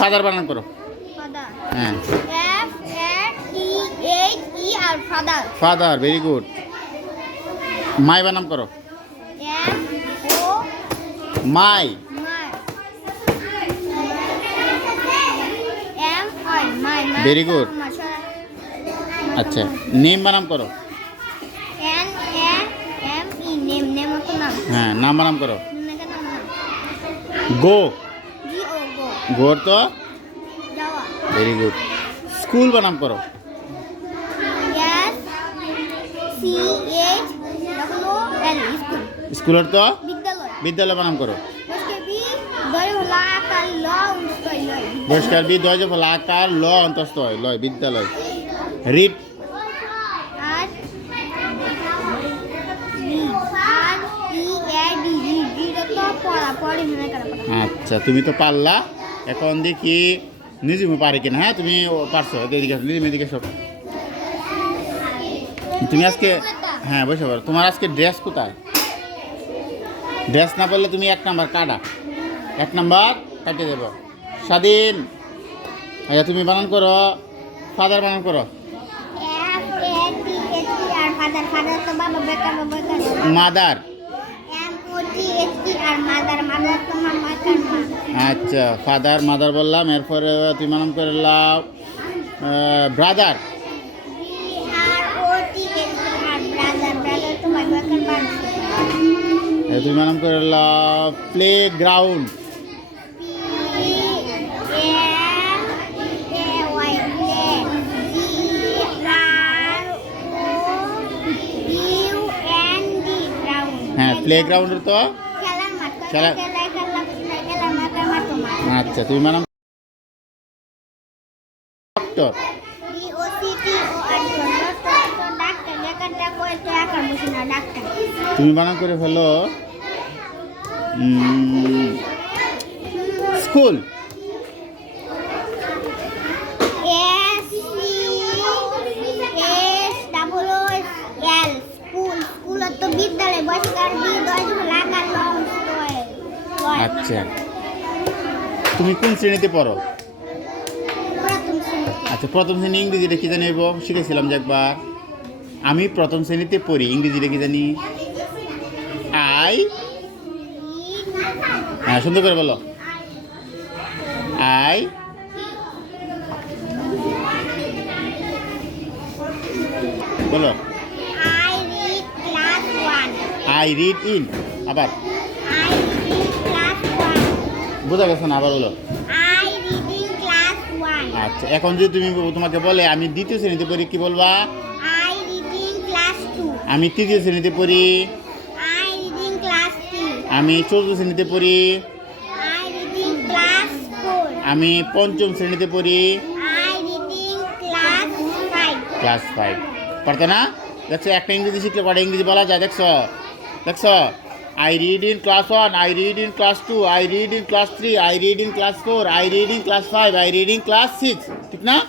Father বানান করো। Father হ্যাঁ, FATHER father. Father, very good. My বানান করো। MO my. My MI my Very good. আচ্ছা, নেম বানান করো। NAME নেম মতো নাম। হ্যাঁ, নাম বানান করো। নাম গো। GO গো গোর তো যাওয়া। Very good. স্কুল বানান করো। SCHOOL স্কুল স্কুলের তো বিদ্যালয়। বিদ্যালয় বানান করো। उसके भी दय होला आकार ल उस्तय लय। বহিষ্কার বি দয় ফলা আকার ল অন্তস্থ হয় লয় বিদ্যালয়। রিড। আর ই তো পড়া পড়ি মনে করা পড়া। আচ্ছা, তুমি তো পারলা। এখন দেখি নিজেও পারে কিনা। হ্যাঁ, তুমি পারছো। এদিকে আসো, নিজে এদিকে সব। তুমি আজকে হ্যাঁ বসে পারো। তোমার আজকে ড্রেস কোথায়? ড্রেস না পড়লে তুমি 1 নাম্বার কাটা। 1 নাম্বার কাটিয়ে দেবো। স্বাধীন। আচ্ছা, তুমি বানান করো। ফাদার বানান করো। FATHER ফাদার ফাদার তো বাবা বেকার বেকার। মাদার। MOTHER মাদার মাদার তো মা বেকার মা। আচ্ছা, ফাদার মাদার বললাম। এরপরে তুমি বানান করলাম ব্রাদার। BROTHER ব্রাদার তো মা বেকার মা। তুমি বানান করলাম প্লে গ্রাউন্ড। হ্যাঁ, প্লে গ্রাউন্ডের তো খেলার মাঠ খেলা- খেলার মাঠ। আচ্ছা, তুমি বানান ডক্টর। ডাক্তার। তুমি বানান করে ফেলো স্কুল। স্কুল তো বিদ্যালয় বয়স্কার আচ্ছা, তুমি কোন শ্রেণীতে পড়ো? আচ্ছা, প্রথম শ্রেণী ইংরেজিটা কি জানি শিখেছিলাম যে একবার। আমি প্রথম শ্রেণীতে পড়ি। ইংরেজিটা কি জানি? আই। হ্যাঁ, সুন্দর করে বলো। আই বলো। I read in. আবার বোঝা গেছে না? আবার বলো। আচ্ছা, এখন যদি তুমি তোমাকে বলে আমি দ্বিতীয় শ্রেণীতে পড়ি, কি বলবা? আমি তৃতীয় শ্রেণীতে পড়ি। আমি চতুর্থ শ্রেণীতে পড়ি। আমি পঞ্চম শ্রেণীতে পড়ি। ক্লাস 5। পারতো না? দেখছো, একটা ইংরেজি শিখলে পরে ইংরেজি বলা যায়। দেখছো দেখছো I read in class 1, I read in class 2, I read in class 3, I read in class 4, I read in class 5, I read in class 6। ঠিক না?